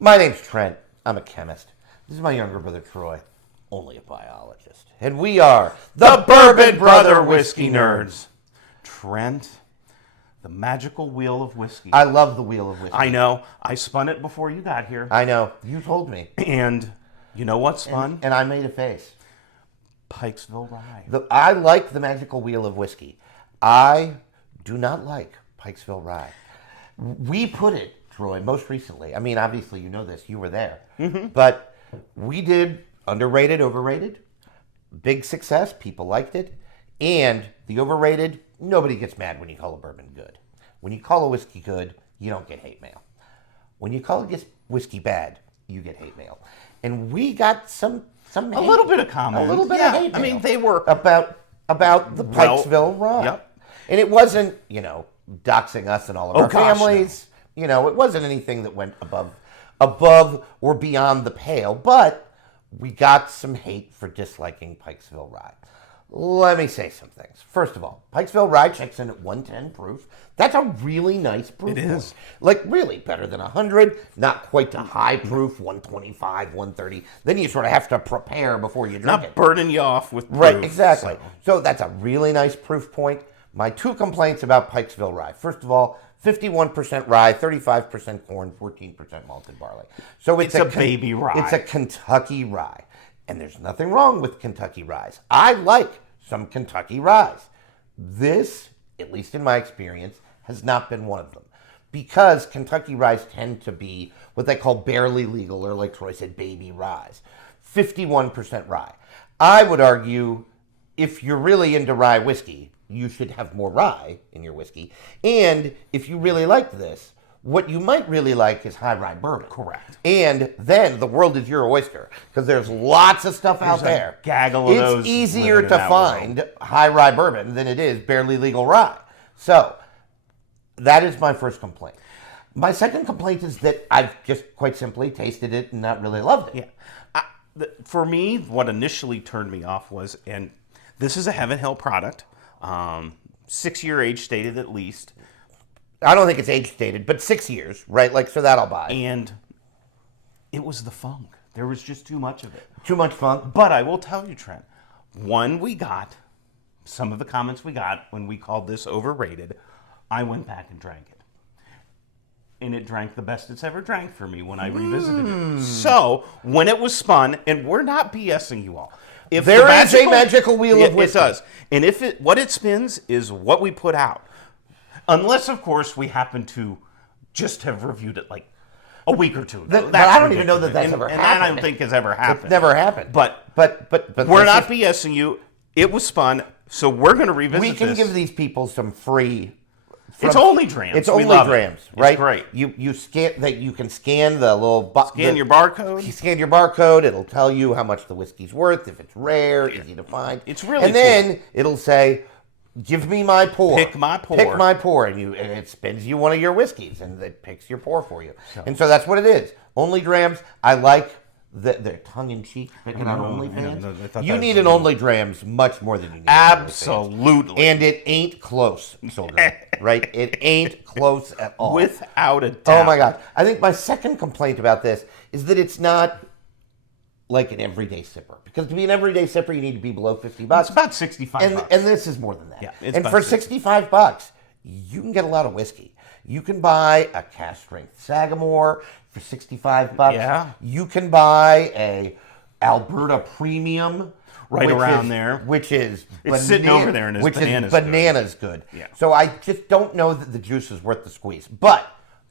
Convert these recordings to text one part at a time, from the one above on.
My name's Trent. I'm a chemist. This is my younger brother, Troy, only a biologist. And we are the Bourbon Brother Whiskey Nerds. Trent, the magical wheel of whiskey. I love the wheel of whiskey. I know. I spun it before you got here. I know. You told me. And you know what's fun? And I made a face. Pikesville Rye. I like the magical wheel of whiskey. I do not like Pikesville Rye. We put it, Troy, most recently. I mean, obviously, you know this. You were there. Mm-hmm. But we did underrated, overrated. Big success. People liked it. And the overrated, nobody gets mad when you call a bourbon good. When you call a whiskey good, you don't get hate mail. When you call a whiskey bad, you get hate mail. And we got some hate. A little bit of comment. A little bit of hate mail. I mean, they were... About the Pikesville Rye. Yep. And it wasn't, doxing us and all of our families. No. It wasn't anything that went above or beyond the pale. But we got some hate for disliking Pikesville Rye. Let me say some things. First of all, Pikesville Rye checks in at 110 proof. That's a really nice proof. It is. Like, really, better than 100. Not quite to high proof, 125, 130. Then you sort of have to prepare before you drink it. Not burning you off with proof. Right, exactly. So that's a really nice proof point. My two complaints about Pikesville Rye. First of all, 51% rye, 35% corn, 14% malted barley. So it's a baby rye. It's a Kentucky rye. And there's nothing wrong with Kentucky ryes. I like some Kentucky ryes. This, at least in my experience, has not been one of them. Because Kentucky ryes tend to be what they call barely legal, or like Troy said, baby ryes. 51% rye. I would argue, if you're really into rye whiskey, you should have more rye in your whiskey. And if you really like this, what you might really like is high rye bourbon. Correct. And then the world is your oyster, because there's lots of stuff out there. A gaggle of those. It's easier to find high rye bourbon than it is barely legal rye. So that is my first complaint. My second complaint is that I've just quite simply tasted it and not really loved it. Yeah. For me, what initially turned me off was, and this is a Heaven Hill product, 6-year age stated at least. I don't think it's age stated, but 6 years, right? Like, so that I'll buy. And it was the funk. There was just too much of it. Too much funk. But I will tell you, Trent, some of the comments we got when we called this overrated, I went back and drank it. And it drank the best it's ever drank for me when I revisited it. So, when it was spun, and we're not BSing you all. If there is a magical wheel of whiskey. It does. And what it spins is what we put out. Unless, of course, we happen to just have reviewed it like a week or two ago. But I don't even know that that's ever happened. And I don't think has ever happened. It's never happened. But we're not BSing you. It was spun, so we're going to revisit this. We can give these people some free... It's only drams. It's only drams, right? It's great. You scan that. You can scan the little... Scan your barcode. You scan your barcode. It'll tell you how much the whiskey's worth, if it's rare, easy to find. It's really And then it'll say... Give me my pour. Pick my pour. Pick my pour, and it spins you one of your whiskeys, and it picks your pour for you. And so that's what it is. Only drams. I like the tongue-in-cheek picking out only fans. You need an only drams much more than you need. Absolutely. And it ain't close, children. Right? It ain't close at all. Without a doubt. Oh my God! I think my second complaint about this is that it's not like an everyday sipper. Because to be an everyday sipper, you need to be below $50. It's about $65. And this is more than that. Yeah, and for $65, you can get a lot of whiskey. You can buy a cask strength Sagamore for $65. Yeah. You can buy a Alberta Premium. Right around there. Which is... It's sitting over there and it's bananas good. Yeah. So I just don't know that the juice is worth the squeeze. But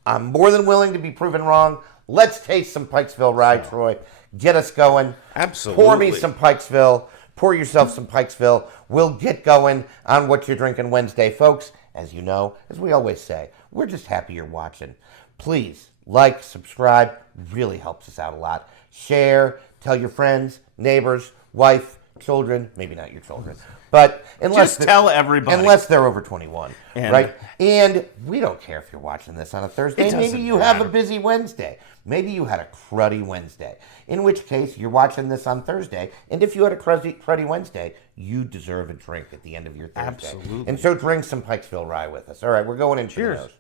I'm more than willing to be proven wrong. Let's taste some Pikesville Rye, Troy. Get us going. Absolutely. Pour me some Pikesville. Pour yourself some Pikesville. We'll get going on What You're Drinking Wednesday. Folks, as you know, as we always say, we're just happy you're watching. Please like, subscribe. Really helps us out a lot. Share. Tell your friends, neighbors, wife, children. Maybe not your children. But just tell everybody. Unless they're over 21, right? And we don't care if you're watching this on a Thursday. Maybe you have a busy Wednesday. Maybe you had a cruddy Wednesday. In which case, you're watching this on Thursday. And if you had a cruddy Wednesday, you deserve a drink at the end of your Thursday. Absolutely. And so drink some Pikesville Rye with us. All right, we're going in. Cheers.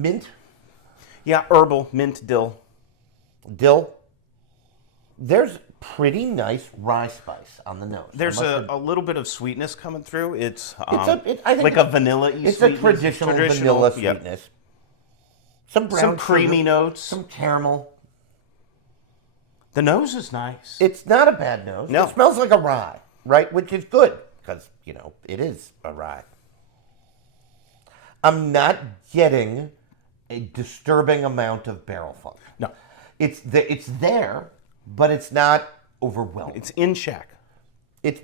Mint, Yeah, herbal, mint, dill. dill. There's pretty nice rye spice on the nose. There's a little bit of sweetness coming through. It's I think like a vanilla-y it's sweetness. a traditional vanilla Yep. sweetness. Some brown Some creamy sugar, notes. some caramel. The nose is nice. It's not a bad nose. No. It smells like a rye, right? Which is good because, it is a rye. I'm not getting a disturbing amount of barrel funk. No. It's there, but it's not overwhelming. It's in check. It's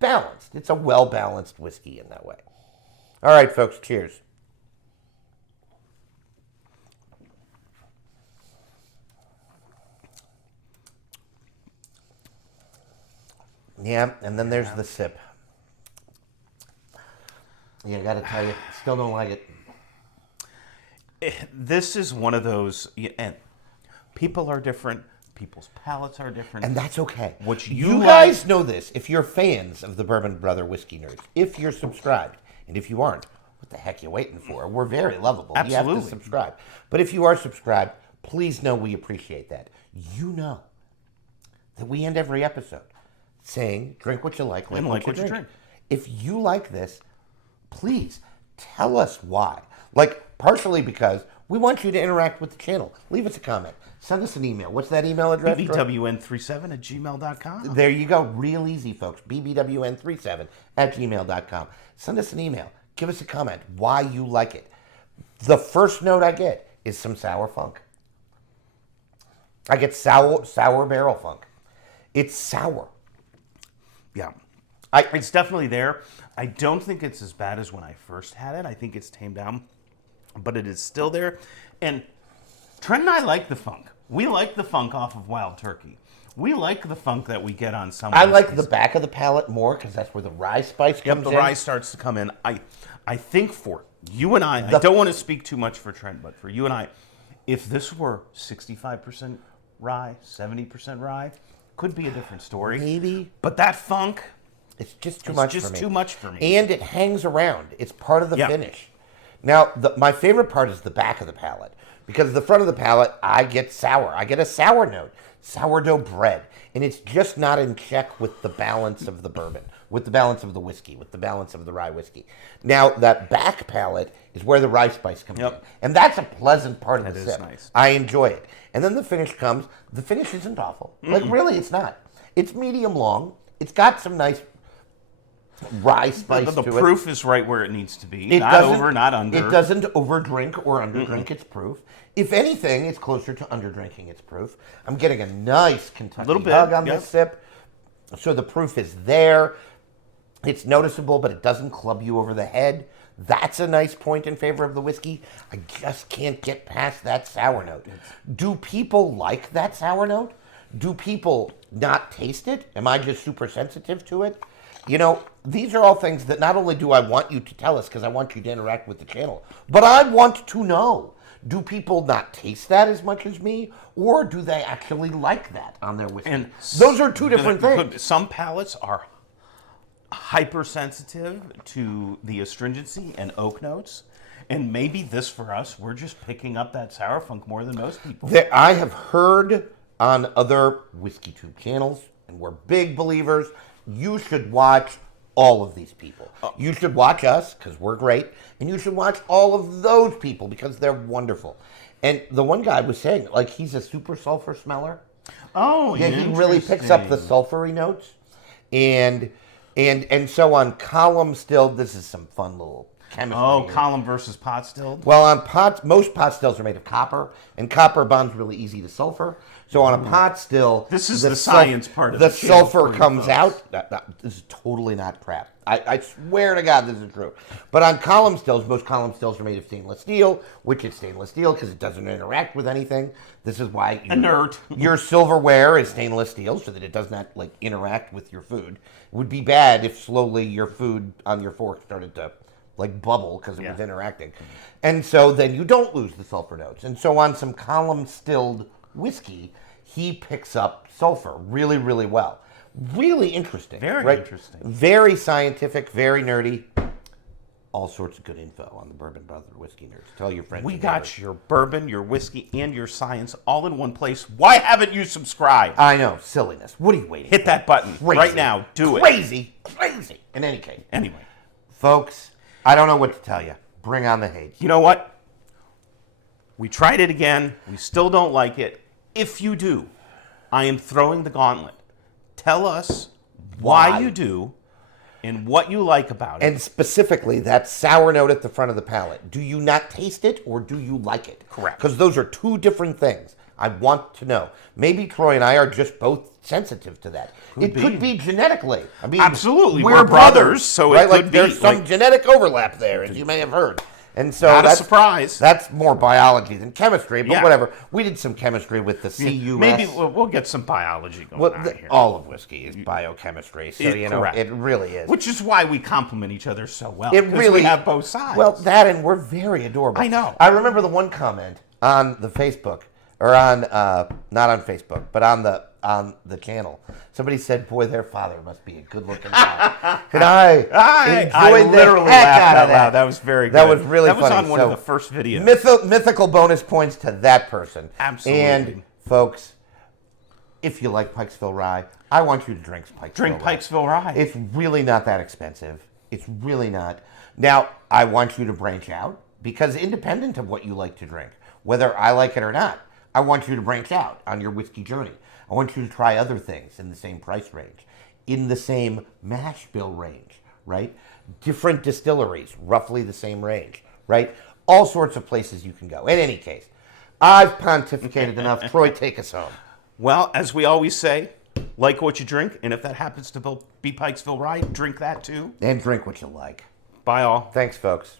balanced. It's a well-balanced whiskey in that way. All right, folks, cheers. Yeah, and then there's the sip. Yeah, I gotta tell you, still don't like it. This is one of those, and people are different. People's palates are different. And that's okay. What you guys know this, if you're fans of the Bourbon Brother Whiskey Nerds, if you're subscribed, and if you aren't, what the heck you waiting for? We're very lovable. Absolutely. You have to subscribe. But if you are subscribed, please know we appreciate that. You know that we end every episode saying, drink what you like what you drink. If you like this, please tell us why. Like, partially because we want you to interact with the channel. Leave us a comment. Send us an email. What's that email address? bbwn37@gmail.com. There you go. Real easy, folks. bbwn37@gmail.com. Send us an email. Give us a comment why you like it. The first note I get is some sour funk. I get sour barrel funk. It's sour. Yeah. It's definitely there. I don't think it's as bad as when I first had it. I think it's tamed down, but it is still there. And Trent and I like the funk. We like the funk off of Wild Turkey. We like the funk that we get on some. I like the back of the palate more because that's where the rye spice comes in. The rye starts to come in. I think for you and I don't want to speak too much for Trent, but for you and I, if this were 65% rye, 70% rye, could be a different story. Maybe. But that funk, it's just too much for me. It's just too much for me. And it hangs around. It's part of the finish. Now, my favorite part is the back of the palate. Because the front of the palate, I get sour. I get a sour note. Sourdough bread. And it's just not in check with the balance of the bourbon, with the balance of the whiskey, with the balance of the rye whiskey. Now, that back palate is where the rye spice comes in. And that's a pleasant part of the sip. Nice. I enjoy it. And then the finish comes. The finish isn't awful. Like, really, it's not. It's medium long. It's got some nice rye spice to it. The proof is right where it needs to be. It not over, not under. It doesn't overdrink or underdrink its proof. If anything, it's closer to underdrinking its proof. I'm getting a nice Kentucky hug on this sip. So the proof is there. It's noticeable, but it doesn't club you over the head. That's a nice point in favor of the whiskey. I just can't get past that sour note. Do people like that sour note? Do people not taste it? Am I just super sensitive to it? These are all things that not only do I want you to tell us because I want you to interact with the channel, but I want to know. Do people not taste that as much as me, or do they actually like that on their whiskey? And those are two different things. Some palates are hypersensitive to the astringency and oak notes, and maybe this for us, we're just picking up that sour funk more than most people. I have heard on other whiskey tube channels, and we're big believers, you should watch all of these people. You should watch us, because we're great, and you should watch all of those people, because they're wonderful. And the one guy was saying, like, he's a super sulfur smeller. Oh, yeah. He really picks up the sulfury notes. And so on column still, this is some fun little chemistry. Oh, column versus pot still? Well, on most pot stills are made of copper, and copper bonds really easy to sulfur. So on a pot still, this is the science part of the sulfur comes out. This is totally not crap. I swear to God this is true. But on column stills, most column stills are made of stainless steel, which is stainless steel because it doesn't interact with anything. This is why your silverware is stainless steel so that it does not interact with your food. It would be bad if slowly your food on your fork started to bubble because it was interacting. And so then you don't lose the sulfur notes. And so on some column stilled whiskey, he picks up sulfur really, really well. Really interesting. Very interesting. Very scientific, very nerdy. all sorts of good info on the Bourbon Brother Whiskey Nerds. Tell your friends. We and got neighbors. your bourbon, your whiskey, and your science all in one place. Why haven't you subscribed? I know, silliness. What are you waiting Hit for? that button Crazy. right now. Do it. Crazy. In any case. Anyway. Folks, I don't know what to tell you. Bring on the hate. You know what? We tried it again. We still don't like it. If you do, I am throwing the gauntlet. Tell us why you do and what you like about it. And specifically, that sour note at the front of the palate. Do you not taste it or do you like it? Correct. Because those are two different things. I want to know. Maybe Troy and I are just both sensitive to that. Could be genetically. I mean, absolutely. We're brothers, so it could be. There's some genetic overlap there, as you may have heard. And so Not a surprise. That's more biology than chemistry, but Yeah. whatever. We did some chemistry with the CUS. Maybe we'll get some biology going on here. All of whiskey is biochemistry, so Correct. it really is. Which is why we complement each other so well. It 'cause really we have both sides. Well, that and we're very adorable. I know. I remember the one comment on the Facebook, or on not on Facebook, but on the channel. Somebody said, "Boy, their father must be a good-looking guy." And I enjoyed literally the heck laughed out of loud. That was very good. That was really funny. That was funny. on one of the first videos. Mythical bonus points to that person. Absolutely. And folks, if you like Pikesville Rye, I want you to drink Pikesville Drink Rye. Pikesville Rye. It's really not that expensive. It's really not. Now, I want you to branch out because independent of what you like to drink, whether I like it or not, I want you to branch out on your whiskey journey. I want you to try other things in the same price range, in the same mash bill range, right? Different distilleries, roughly the same range, right? All sorts of places you can go. In any case, I've pontificated enough. Troy, take us home. Well, as we always say, like what you drink, and if that happens to be Pikesville Rye, drink that too. And drink what you like. Bye all. Thanks, folks.